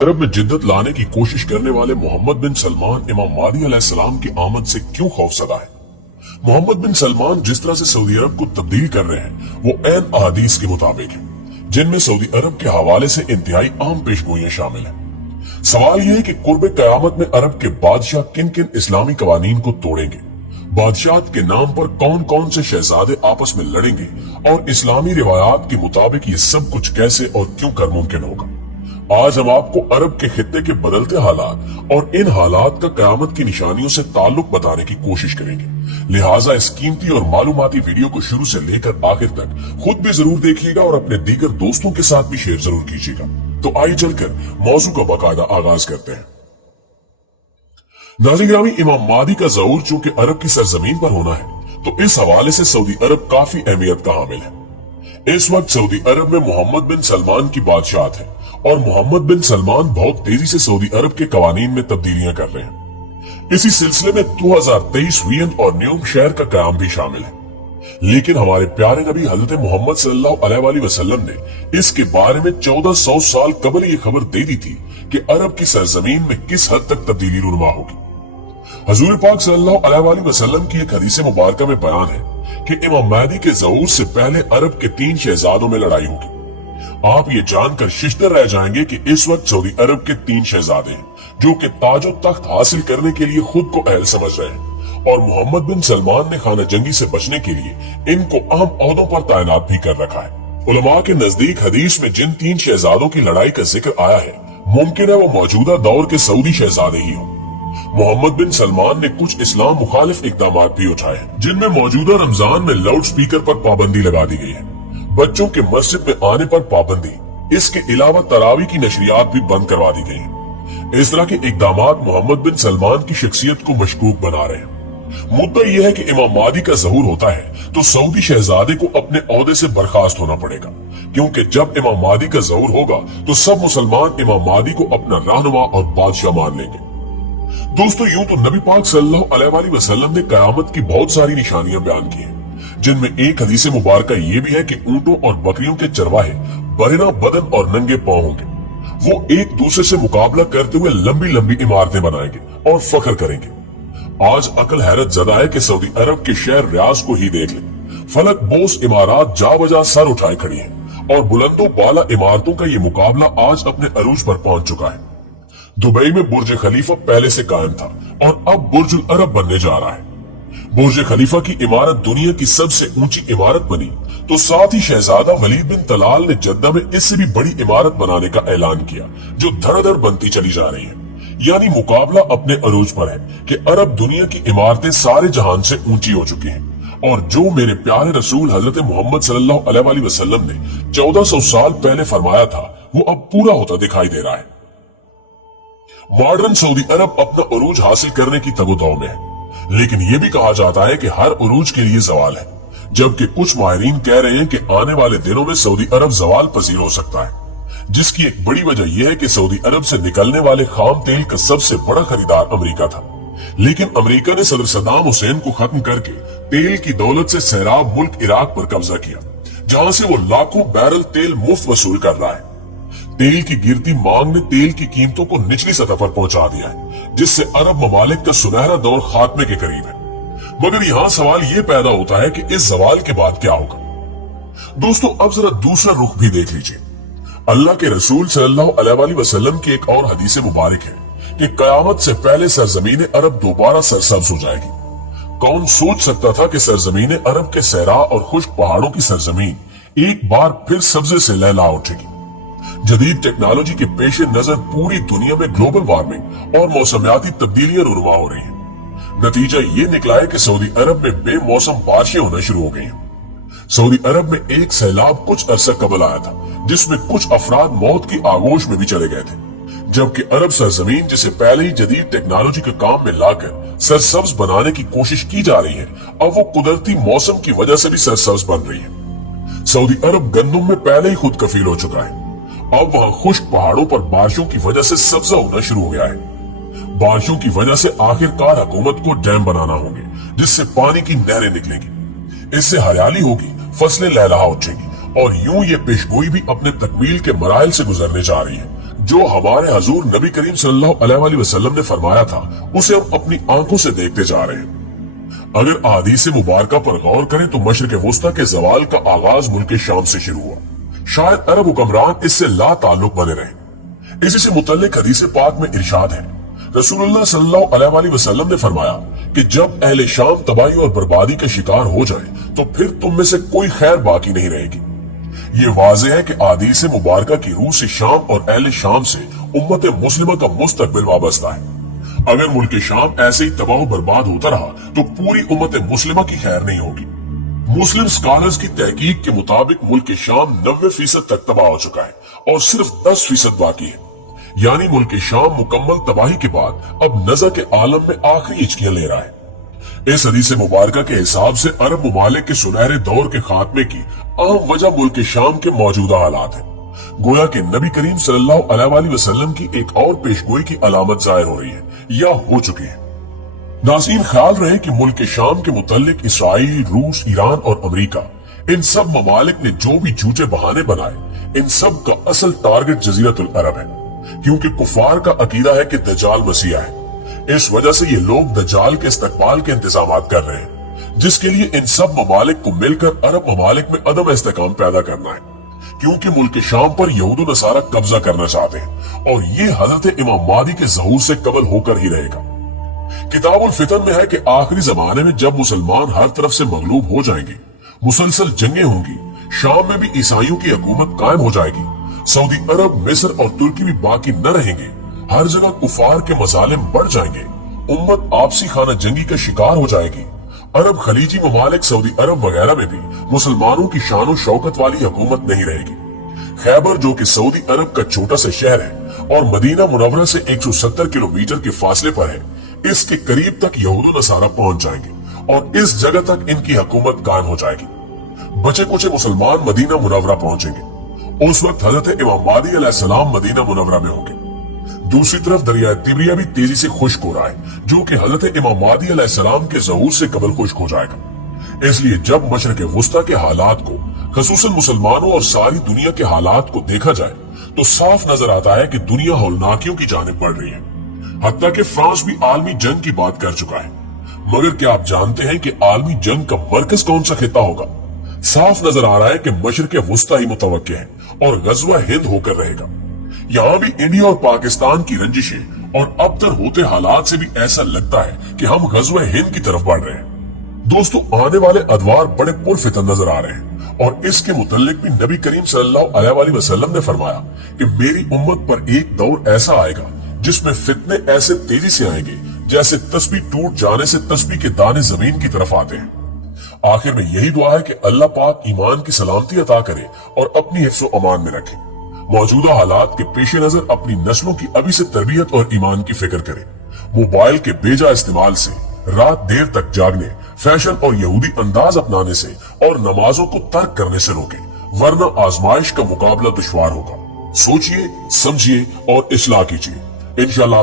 अरब में जिद्दत लाने की कोशिश करने वाले मोहम्मद बिन सलमान इमाम महदी अलैहिस्सलाम की आमद से क्यों खौफजदा है? मोहम्मद बिन सलमान जिस तरह से सऊदी अरब को तब्दील कर रहे हैं वो ऐन अहादीस के मुताबिक है, जिनमें सऊदी अरब के हवाले से इंतहाई आम पेशगोइयां शामिल हैं। सवाल यह है कि कुर्बे कयामत में अरब के बादशाह किन किन इस्लामी कवानीन को तोड़ेंगे, बादशाहत के नाम पर कौन कौन से शहजादे आपस में लड़ेंगे और इस्लामी रिवायात के मुताबिक ये सब कुछ कैसे और क्यों कर मुमकिन होगा। आज हम आपको अरब के खित्ते के बदलते हालात और इन हालात का कयामत की निशानियों से ताल्लुक बताने की कोशिश करेंगे। लिहाजा इस कीमती और मालूमाती वीडियो को शुरू से लेकर आखिर तक खुद भी जरूर देखिएगा और अपने दीगर दोस्तों के साथ भी शेयर जरूर कीजिएगा। तो आइए चलकर मौजू का बाकायदा आगाज करते हैं। नाज़रीन गिरामी, इमाम महदी का ज़हूर चूंकि अरब की सरजमीन पर होना है तो इस हवाले से सऊदी अरब काफी अहमियत का हामिल है। इस वक्त सऊदी अरब में मोहम्मद बिन सलमान की बादशाहत है और मोहम्मद बिन सलमान बहुत तेजी से सऊदी अरब के कवानीन में तब्दीलियां कर रहे हैं। इसी सिलसिले में 2023 वियन और न्यूम शहर का कयाम भी शामिल है। लेकिन हमारे प्यारे नबी हजरत मोहम्मद सल्लल्लाहु अलैहि वसल्लम ने इसके बारे में 1400 साल कबल ये खबर दे दी थी कि अरब की सरजमीन में किस हद तक तब्दीली रुनमा होगी। हजूर पाक सल्लल्लाहु अलैहि वसल्लम की एक हदीस मुबारका में बयान है कि इमाम महदी के ज़हूर से पहले अरब के 3 शहजादों में लड़ाई होगी। आप ये जानकर शिश्तर रह जाएंगे कि इस वक्त सऊदी अरब के 3 शहजादे हैं जो कि ताजो तख्त हासिल करने के लिए खुद को अहल समझ रहे हैं और मोहम्मद बिन सलमान ने खाना जंगी से बचने के लिए इनको अहम ओहदों पर तैनात भी कर रखा है। उलमा के नजदीक हदीस में जिन 3 शहजादों की लड़ाई का जिक्र आया है, मुमकिन है वो मौजूदा दौर के सऊदी शहजादे ही हों। मोहम्मद बिन सलमान ने कुछ इस्लाम मुखालिफ इकदाम भी उठाए हैं, जिनमें मौजूदा रमजान में लाउड स्पीकर पर पाबंदी लगा दी गई है, बच्चों के मस्जिद में आने पर पाबंदी, इसके अलावा तरावी की नशरियात भी बंद करवा दी गई है। इस तरह के इकदामात मोहम्मद बिन सलमान की शख्सियत को मशकूक बना रहे हैं। मुद्दा यह है कि इमाम महदी का ज़हूर होता है तो सऊदी शहजादे को अपने ओहदे से बर्खास्त होना पड़ेगा, क्योंकि जब इमाम महदी का ज़हूर होगा तो सब मुसलमान इमाम महदी को अपना रहनुमा और बादशाह मान लेंगे। दोस्तों, यूं तो नबी पाक सल्लल्लाहु अलैहि वसल्लम ने कयामत की बहुत सारी निशानियां बयान की हैं, जिनमें एक हदीस मुबारका ये भी है कि ऊंटों और बकरियों के चरवाहे बरिना बदन और नंगे पांव होंगे। वो एक दूसरे से मुकाबला करते हुए लंबी लंबी इमारतें बनाएंगे और फख्र करेंगे। आज अकल हैरत जदा है कि सऊदी अरब के शहर रियाज को ही देख लें। फलक बोस इमारत जा बजा सर उठाए खड़ी है और बुलंदों बाला इमारतों का ये मुकाबला आज अपने अरूज पर पहुंच चुका है। दुबई में बुर्ज खलीफा पहले से कायम था और अब बुर्जुल अरब बनने जा रहा है। बुर्ज खलीफा की इमारत दुनिया की सबसे ऊंची इमारत बनी तो साथ ही शहजादा वलीद बिन तलाल ने जद्दा में इससे भी बड़ी इमारत बनाने का ऐलान किया, जो धड़ाधड़ बनती चली जा रही है। यानी मुकाबला अपने अरूज पर है कि अरब दुनिया की इमारतें सारे जहान से ऊंची हो चुकी हैं और जो मेरे प्यारे रसूल हजरत मोहम्मद सल्लल्लाहु अलैहि वसल्लम ने 1400 साल पहले फरमाया था वो अब पूरा होता दिखाई दे रहा है। मॉडर्न सऊदी अरब अपना उरूज हासिल करने की तगोदौ में है, लेकिन यह भी कहा जाता है कि हर उरूज के लिए जवाल है, जबकि कुछ माहिरीन कह रहे हैं कि आने वाले दिनों में सऊदी अरब जवाल पजीर हो सकता है, जिसकी एक बड़ी वजह यह है कि सऊदी अरब से निकलने वाले खाम तेल का सबसे बड़ा खरीदार अमेरिका था। लेकिन अमेरिका ने सदर सद्दाम हुसैन को खत्म करके तेल की दौलत से सैराब मुल्क इराक पर कब्जा किया, जहां से वो लाखों बैरल तेल मुफ्त वसूल कर रहा है। तेल की गिरती मांग ने तेल की कीमतों को निचली सतह पर पहुंचा दिया है, जिससे अरब ममालिक का सुनहरा दौर खात्मे के करीब है। मगर यहाँ सवाल ये पैदा होता है कि इस जवाल के बाद क्या होगा। दोस्तों, अब जरा दूसरा रुख भी देख लीजिए। अल्लाह के रसूल सल्लल्लाहु अलैहि वसल्लम की एक और हदीस मुबारक है कि कयामत से पहले सरजमीन अरब दोबारा सरसब्ज हो जाएगी। कौन सोच सकता था कि सरजमीन अरब के सहरा और खुश्क पहाड़ों की सरजमीन एक बार फिर सब्जे से लहला उठेगी। जदीद टेक्नोलॉजी के पेश नजर पूरी दुनिया में ग्लोबल वार्मिंग और मौसमियाती तब्दीलियां रुनुमा हो रही हैं। नतीजा ये निकला है कि सऊदी अरब में बेमौसम बारिशें होना शुरू हो गई हैं। सऊदी अरब में एक सैलाब कुछ अरसा कबल आया था, जिसमें कुछ अफराद मौत की आगोश में भी चले गए थे, जबकि अरब सरजमीन जिसे पहले ही जदीद टेक्नोलॉजी के काम में लाकर सरसब्ज बनाने की कोशिश की जा रही है, अब वो कुदरती मौसम की वजह से भी सरसब्ज बन रही है। सऊदी अरब गंदुम में पहले ही खुद कफील हो चुका है। अब वहां खुश्क पहाड़ों पर बारिशों की वजह से सब्जा होना शुरू हो गया है। बारिशों की वजह से आखिरकार हुकूमत को डैम बनाना होंगे, जिससे पानी की नहरें निकलेंगी। इससे हरियाली होगी, फसलें लहलहा उठेंगी और यूं ये पेशगोई भी अपने तकमील के मराइल से गुजरने जा रही है। जो हमारे हजूर नबी करीम सल्लल्लाहु अलैहि वसल्लम ने फरमाया था उसे हम अपनी आंखों से देखते जा रहे हैं। अगर अहादीस मुबारका पर गौर करें तो मशरिक वस्ता के जवाल का आगाज मुल्क शाम से शुरू हुआ। शायद अरब हुक्मरान इससे ला ताल्लुक बने रहे। इसी से मुतल्लिक हदीस पाक में इरशाद है, रसूलुल्लाह सल्लल्लाहु अलैहि वसल्लम ने फरमाया कि जब अहले शाम तबाही और बर्बादी का शिकार हो जाए तो फिर तुम में से कोई खैर बाकी नहीं रहेगी। ये वाज़ेह है कि अहादीस मुबारका की रूह से शाम और अहले शाम से उम्मत मुस्लिमा का मुस्तकबिल वाबस्ता है। अगर मुल्क शाम ऐसे ही तबाह बर्बाद होता रहा तो पूरी उम्मत मुस्लिमा की खैर नहीं होगी। मुस्लिम स्कॉलर्स की तहकीक के मुताबिक मुल्क शाम 90% तक तबाह हो चुका है और सिर्फ 10% बाकी है। यानी मुल्क शाम मुकम्मल तबाही के बाद अब नज़र के आलम में आखिरी हिचकियां ले रहा है। इस हदीस मुबारका के हिसाब से अरब मुमालिक के सुनहरे दौर के खात्मे की आम वजह मुल्क शाम के मौजूदा हालात है। गोया कि नबी करीम सल्लल्लाहु अलैहि वसल्लम की एक और पेशगोई की अलामत जाहिर हो रही है या हो चुकी है। नाज़रीन, ख्याल रहे कि मुल्क शाम के मुतल्लिक इसराइल, रूस, ईरान और अमेरिका, इन सब ममालिक ने जो भी झूठे बहाने बनाए, इन सब का असल टारगेट जजीरतुल अरब है, क्योंकि कुफार का अकीदा है कि दज्जाल मसीहा है। इस वजह से ये लोग दज्जाल के इस्तकबाल के इंतजाम कर रहे हैं, जिसके लिए इन सब ममालिक को मिलकर अरब ममालिक में अदम इस्तेकाम पैदा करना है, क्योंकि मुल्क शाम पर यहूद नसारा कब्जा करना चाहते हैं और ये हजरत इमाम महदी के ज़हूर से कबल होकर ही रहेगा। किताबुल फितन में है कि आखिरी जमाने में जब मुसलमान हर तरफ से मगलूब हो जाएंगे, मुसलसल जंगें होंगी, शाम में भी ईसाइयों की हुकूमत कायम हो जाएगी, सऊदी अरब, मिस्र और तुर्की भी बाकी न रहेंगे, हर जगह कुफार के मजालिम बढ़ जाएंगे, उम्मत आपसी खाना जंगी का शिकार हो जाएगी। अरब खलीजी ममालिक, सऊदी अरब वगैरह में भी मुसलमानों की शान शौकत वाली हुकूमत नहीं रहेगी। खैबर, जो कि सऊदी अरब का छोटा सा शहर है और मदीना मुनव्वरा से 170 किलोमीटर के फासले पर है, इसके करीब तक यहूद नसारा पहुंच जाएंगे और इस जगह तक इनकी हुकूमत कायम हो जाएगी। बचे कुछ मुसलमान मदीना मुनव्वरा पहुंचेंगे। उस वक्त हजरत इमाम महदी अलैहिस्सलाम मदीना मुनव्वरा में होंगे। दूसरी तरफ दरिया तिबरिया भी तेजी से खुश्क हो रहा है, जो कि हजरत इमाम महदी अलैहिस्सलाम के ज़हूर से कबल खुश्क हो जाएगा। इसलिए जब मशरिक वस्ता के हालात को, खसूसन मुसलमानों और सारी दुनिया के हालात को देखा जाए तो साफ नजर आता है कि दुनिया हौलनाकियों की जानिब बढ़ रही है। हत्ता कि फ्रांस भी आलमी जंग की बात कर चुका है। मगर क्या आप जानते हैं कि आलमी जंग का मरकज कौन सा खिता होगा? साफ नजर आ रहा है कि मशरिक वस्ता ही मुतवक्किल है और गज़वा हिंद होकर रहेगा। यहाँ भी इंडिया और पाकिस्तान की रंजिशें और अब तर होते हालात से भी ऐसा लगता है कि हम गज़वा हिंद की तरफ बढ़ रहे हैं। दोस्तों, आने वाले अदवार बड़े पुरफितन नजर आ रहे हैं और इसके मुतल्लिक भी नबी करीम सल्लल्लाहु अलैहि वसल्लम ने फरमाया कि मेरी उम्मत पर एक दौर ऐसा आएगा जिसमें फितने ऐसे तेजी से आएंगे जैसे तस्बीह टूट जाने से तस्बीह के दाने जमीन की तरफ आते हैं। आखिर में यही दुआ है कि अल्लाह पाक ईमान की सलामती अता करे और अपनी हिफ्ज़ व अमान में रखे। मौजूदा हालात के पेश नजर अपनी नस्लों की अभी से तरबियत और ईमान की फिक्र करें। मोबाइल के बेजा इस्तेमाल से, रात देर तक जागने, फैशन और यहूदी अंदाज अपनाने से और नमाजों को तर्क करने से रोकें, वरना आजमाइश का मुकाबला दुश्वार होगा। सोचिए, समझिए और इस्लाह कीजिए। इंशाअल्लाह